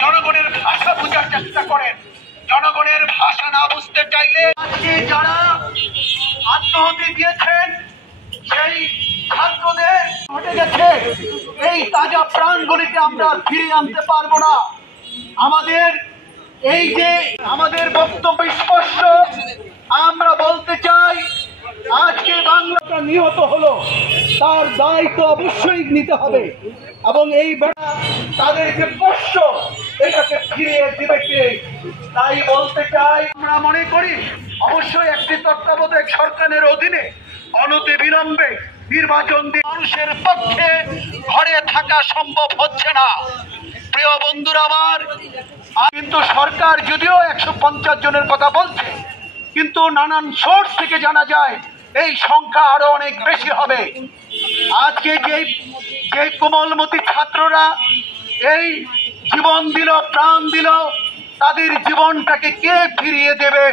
জনগণের ভাষা বোঝার চেষ্টা করেন। জনগণের ভাষা না বুঝতে চাইলে আজকে যারা আত্মহত্যা দিয়েছেন সেই ছাত্রদের ঘটে গেছে, এই তাজা প্রাণগুলিকে আমরা ফিরিয়ে আনতে পারবো না। আমাদের এই যে আমাদের বক্তব্য স্পষ্ট, আমরা বলতে চাই আজকে বাংলাটা নিহত হলো, তার দায়িত্ব অবশ্যই নিতে হবে এবং এই বেড়া তাদের যে কষ্ট এটাকে ফিরিয়ে দিবে কে। তাই বলতে চাই, আমরা মনে করি অবশ্যই একটি তত্ত্বাবধায়ক সরকারের অধীনে অনতি বিলম্বে নির্বাচন দিয়ে মানুষের পক্ষে ঘরে থাকা সম্ভব হচ্ছে না। প্রিয় বন্ধুরা আমার, কিন্তু সরকার যদিও 150 জনের কথা বলছে, কিন্তু নানান সোর্স থেকে জানা যায় এই সংখ্যা আরো অনেক বেশি হবে। আজকে যে কোমলমতি ছাত্ররা এই জীবন দিল, প্রাণ দিল, তাদের জীবনটাকে কে ফিরিয়ে দেবে?